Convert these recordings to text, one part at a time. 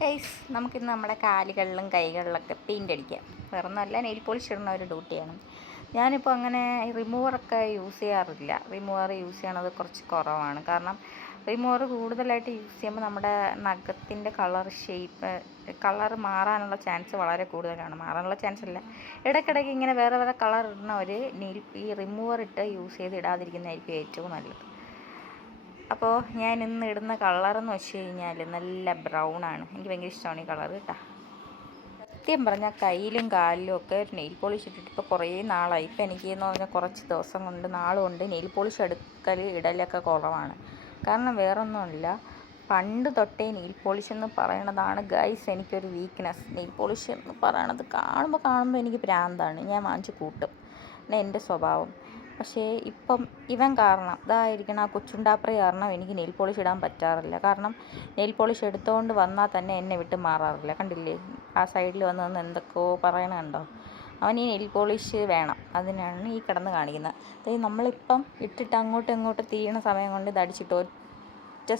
Guys, നമുക്കിന്ന് നമ്മുടെ കാലുകളിലും കൈകളിലൊക്കെ paint അടിക്കാം. വേറെ ഒന്നുമല്ല, നെയിൽ പോളിഷ് ഇടുന്ന ഒരു ഡ്യൂട്ടിയാണ്. ഞാനിപ്പോൾ അങ്ങനെ റിമൂവറൊക്കെ യൂസ് ചെയ്യാറില്ല. റിമൂവർ യൂസ് ചെയ്യണത് കുറച്ച് കുറവാണ്. കാരണം റിമൂവർ കൂടുതലായിട്ട് യൂസ് ചെയ്യുമ്പോൾ നമ്മുടെ നഖത്തിൻ്റെ കളർ മാറാനുള്ള ചാൻസ് വളരെ കൂടുതലാണ്. മാറാനുള്ള ചാൻസ് അല്ല, ഇടയ്ക്കിടയ്ക്ക് ഇങ്ങനെ വേറെ വേറെ കളർ ഇടുന്നവർ ഈ റിമൂവർ ഇട്ട് യൂസ് ചെയ്ത് ഇടാതിരിക്കുന്നതായിരിക്കും ഏറ്റവും നല്ലത്. അപ്പോൾ ഞാൻ ഇന്ന് ഇടുന്ന കളറെന്ന് വെച്ച് കഴിഞ്ഞാൽ നല്ല ബ്രൗണാണ്. എനിക്ക് ഭയങ്കര ഇഷ്ടമാണ് ഈ കളർ കേട്ടോ. സത്യം പറഞ്ഞാൽ കയ്യിലും കാലിലും ഒക്കെ നെയിൽ പോളിഷ് ഇട്ടിട്ട് ഇപ്പോൾ കുറേ നാളായി. ഇപ്പോൾ എനിക്ക് എന്ന് പറഞ്ഞാൽ കുറച്ച് ദിവസം കൊണ്ട് നാളുകൊണ്ട് നെയിൽ പോളിഷ് ഇടലൊക്കെ കുറവാണ്. കാരണം വേറൊന്നുമില്ല, പണ്ട് തൊട്ടേ നെയിൽ പോളിഷ് എന്ന് പറയണതാണ് ഗൈസ് എനിക്കൊരു വീക്ക്നെസ്. നെയിൽ പോളിഷ് എന്ന് പറയണത് കാണുമ്പോൾ എനിക്ക് ഭ്രാന്താണ്. ഞാൻ വാങ്ങിച്ച് കൂട്ടും, പിന്നെ എൻ്റെ സ്വഭാവം. പക്ഷേ ഇപ്പം ഇവൻ കാരണം, ഇതായിരിക്കണം ആ കൊച്ചുണ്ടാപ്ര കാരണം എനിക്ക് നെയിൽ പോളിഷ് ഇടാൻ പറ്റാറില്ല. കാരണം നെയിൽ പോളിഷ് എടുത്തുകൊണ്ട് വന്നാൽ തന്നെ എന്നെ വിട്ട് മാറാറില്ല. കണ്ടില്ലേ, ആ സൈഡിൽ വന്ന് എന്തൊക്കെയോ പറയണുണ്ടോ. അവൻ ഈ നെയിൽ പോളിഷ് വേണം, അതിനാണ് ഈ കിടന്ന് കാണിക്കുന്നത്. അതായത് നമ്മളിപ്പം ഇട്ടിട്ട് അങ്ങോട്ടും ഇങ്ങോട്ടും തീയണ സമയം കൊണ്ട് ഇത് അടിച്ചിട്ട് ഒറ്റ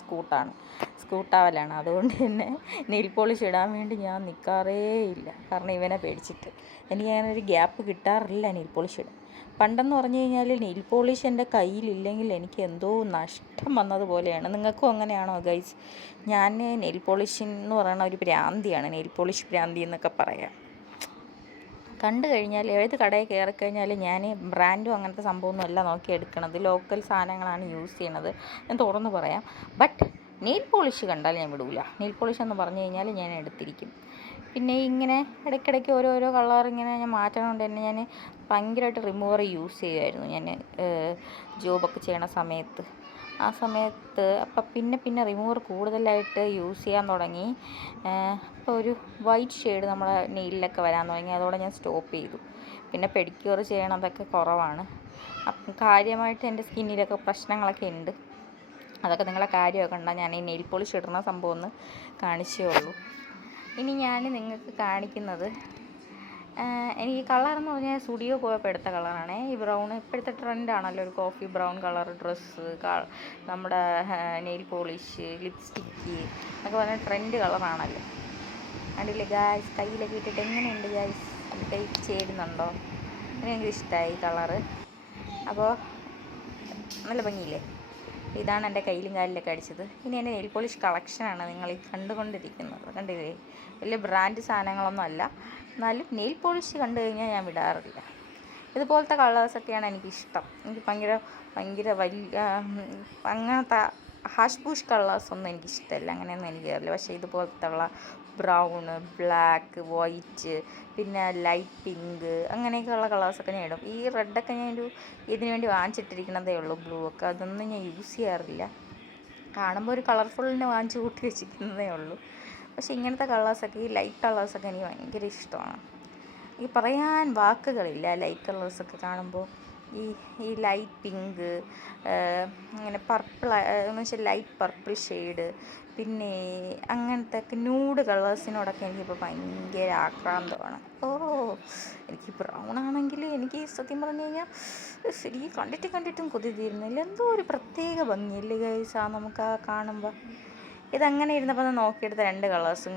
സ്കൂട്ടാവലാണ്. അതുകൊണ്ട് തന്നെ നെയിൽ പോളിഷ് ഇടാൻ വേണ്ടി ഞാൻ നിൽക്കാറേ ഇല്ല. കാരണം ഇവനെ പേടിച്ചിട്ട് എനിക്ക് അങ്ങനെ ഒരു ഗ്യാപ്പ് കിട്ടാറില്ല നെയിൽ പോളിഷ് ഇടാൻ. പണ്ടെന്ന് പറഞ്ഞു കഴിഞ്ഞാൽ നെയിൽ പോളിഷ് എൻ്റെ കയ്യിലില്ലെങ്കിൽ എനിക്ക് എന്തോ നഷ്ടം വന്നതുപോലെയാണ്. നിങ്ങൾക്കും അങ്ങനെയാണോ ഗൈസ്? ഞാൻ നെയിൽ പോളിഷ് എന്ന് പറയുന്ന ഒരു ഭ്രാന്തിയാണ്, നെയിൽ പോളിഷ് ഭ്രാന്തി എന്നൊക്കെ പറയാം. കണ്ടു കഴിഞ്ഞാൽ ഏത് കടയിൽ കയറിക്കഴിഞ്ഞാൽ ഞാൻ ബ്രാൻഡും അങ്ങനത്തെ സംഭവമൊന്നും അല്ല നോക്കി എടുക്കണത്, ലോക്കൽ സാധനങ്ങളാണ് യൂസ് ചെയ്യണത്. ഞാൻ തുറന്ന് പറയാം. ബട്ട് നെയിൽ പോളിഷ് കണ്ടാൽ ഞാൻ വിടൂല. നെയിൽ പോളിഷ് എന്ന് പറഞ്ഞു കഴിഞ്ഞാൽ ഞാൻ എടുത്തിരിക്കും. പിന്നെ ഇങ്ങനെ ഇടയ്ക്കിടയ്ക്ക് ഓരോരോ കളർ ഇങ്ങനെ ഞാൻ മാറ്റണതുകൊണ്ട് തന്നെ ഞാൻ ഭയങ്കരമായിട്ട് റിമൂവർ യൂസ് ചെയ്യുമായിരുന്നു ഞാൻ ജോബൊക്കെ ചെയ്യണ സമയത്ത്. ആ സമയത്ത് അപ്പം പിന്നെ റിമൂവർ കൂടുതലായിട്ട് യൂസ് ചെയ്യാൻ തുടങ്ങി. അപ്പോൾ ഒരു വൈറ്റ് ഷെയ്ഡ് നമ്മുടെ നെയിലിലൊക്കെ വരാൻ തുടങ്ങി. അതോടെ ഞാൻ സ്റ്റോപ്പ് ചെയ്തു. പിന്നെ പെഡിക്യൂർ ചെയ്യണതൊക്കെ കുറവാണ്. അപ്പം കാര്യമായിട്ട് എൻ്റെ സ്കിന്നിലൊക്കെ പ്രശ്നങ്ങളൊക്കെ ഉണ്ട്. അതൊക്കെ നിങ്ങളെ കാര്യമൊക്കെ ഉണ്ടാകും. ഞാൻ ഈ നെയിൽ പോളിഷ് ഇടുന്ന സംഭവം ഒന്ന് കാണിച്ചേ ഉള്ളൂ. ഇനി ഞാൻ നിങ്ങൾക്ക് കാണിക്കുന്നത്, എനിക്ക് കളറെന്ന് പറഞ്ഞാൽ സ്റ്റുഡിയോ പോയപ്പോൾ എടുത്ത കളറാണ് ഈ ബ്രൗൺ. ഇപ്പോഴത്തെ ട്രെൻഡാണല്ലോ ഒരു കോഫി ബ്രൗൺ കളർ ഡ്രസ്സ്, നമ്മുടെ നെയിൽ പോളിഷ്, ലിപ്സ്റ്റിക്ക് എന്നൊക്കെ പറഞ്ഞാൽ ട്രെൻഡ് കളറാണല്ലോ. കണ്ടില്ലേ ഗായ്സ്, കയ്യിലൊക്കെ ഇട്ടിട്ട് എങ്ങനെയുണ്ട് ഗായ്സ്? കൈ ചേരുന്നുണ്ടോ? എനിക്ക് ഇഷ്ടമായി ഈ കളറ്. അപ്പോൾ നല്ല ഭംഗിയില്ലേ? ഇതാണ് എൻ്റെ കയ്യിലും കാലിലൊക്കെ അടിച്ചത്. ഇനി എൻ്റെ നെയിൽ പോളിഷ് കളക്ഷനാണ് നിങ്ങൾ ഈ കണ്ടുകൊണ്ടിരിക്കുന്നത്. കണ്ടില്ലേ, വലിയ ബ്രാൻഡ് സാധനങ്ങളൊന്നും അല്ല, എന്നാലും നെയിൽ പോളിഷ് കണ്ടു കഴിഞ്ഞാൽ ഞാൻ വിടാറില്ല. ഇതുപോലത്തെ കളേഴ്സൊക്കെയാണ് എനിക്കിഷ്ടം. എനിക്ക് ഭയങ്കര വലിയ അങ്ങനത്തെ ഹാഷ് ബൂഷ് കളേഴ്സൊന്നും എനിക്കിഷ്ടമല്ല, അങ്ങനെയൊന്നും എനിക്ക് അറിയില്ല. പക്ഷേ ഇതുപോലത്തെ ഉള്ള ബ്രൗണ്, ബ്ലാക്ക്, വൈറ്റ്, പിന്നെ ലൈറ്റ് പിങ്ക്, അങ്ങനെയൊക്കെയുള്ള കളേഴ്സൊക്കെ ഞാൻ ഇടും. ഈ റെഡൊക്കെ ഇതിനു വേണ്ടി വാങ്ങിച്ചിട്ടിരിക്കുന്നതേ ഉള്ളൂ. ബ്ലൂ ഒക്കെ അതൊന്നും ഞാൻ യൂസ് ചെയ്യാറില്ല. കാണുമ്പോൾ ഒരു കളർഫുള്ളിനെ വാങ്ങിച്ച് കൂട്ടി വെച്ചിരിക്കുന്നതേ ഉള്ളൂ. പക്ഷേ ഇങ്ങനത്തെ കളേഴ്സൊക്കെ, ഈ ലൈറ്റ് കളേഴ്സൊക്കെ എനിക്ക് ഭയങ്കര ഇഷ്ടമാണ്. ഈ പറയാൻ വാക്കുകളില്ല. ലൈറ്റ് കളേഴ്സൊക്കെ കാണുമ്പോൾ ഈ ലൈറ്റ് പിങ്ക്, അങ്ങനെ പർപ്പിൾ എന്ന് വെച്ചാൽ ലൈറ്റ് പർപ്പിൾ ഷെയ്ഡ്, പിന്നെ അങ്ങനത്തെ ന്യൂഡ് കളേഴ്സിനോടൊക്കെ എനിക്കിപ്പോൾ ഭയങ്കര ആക്രാന്തമാണ്. എനിക്ക് ബ്രൗൺ ആണെങ്കിൽ എനിക്ക് സത്യം പറഞ്ഞു കഴിഞ്ഞാൽ ശരിക്കും കണ്ടിട്ടും കൊതി തീരുന്നില്ല. എന്തോ ഒരു പ്രത്യേക ഭംഗിയില്ലേ ഗൈസ് നമുക്ക് ആ കാണുമ്പോൾ. ഇതങ്ങനെ ഇരുന്നപ്പോൾ നോക്കിയെടുത്ത രണ്ട് കളേഴ്സും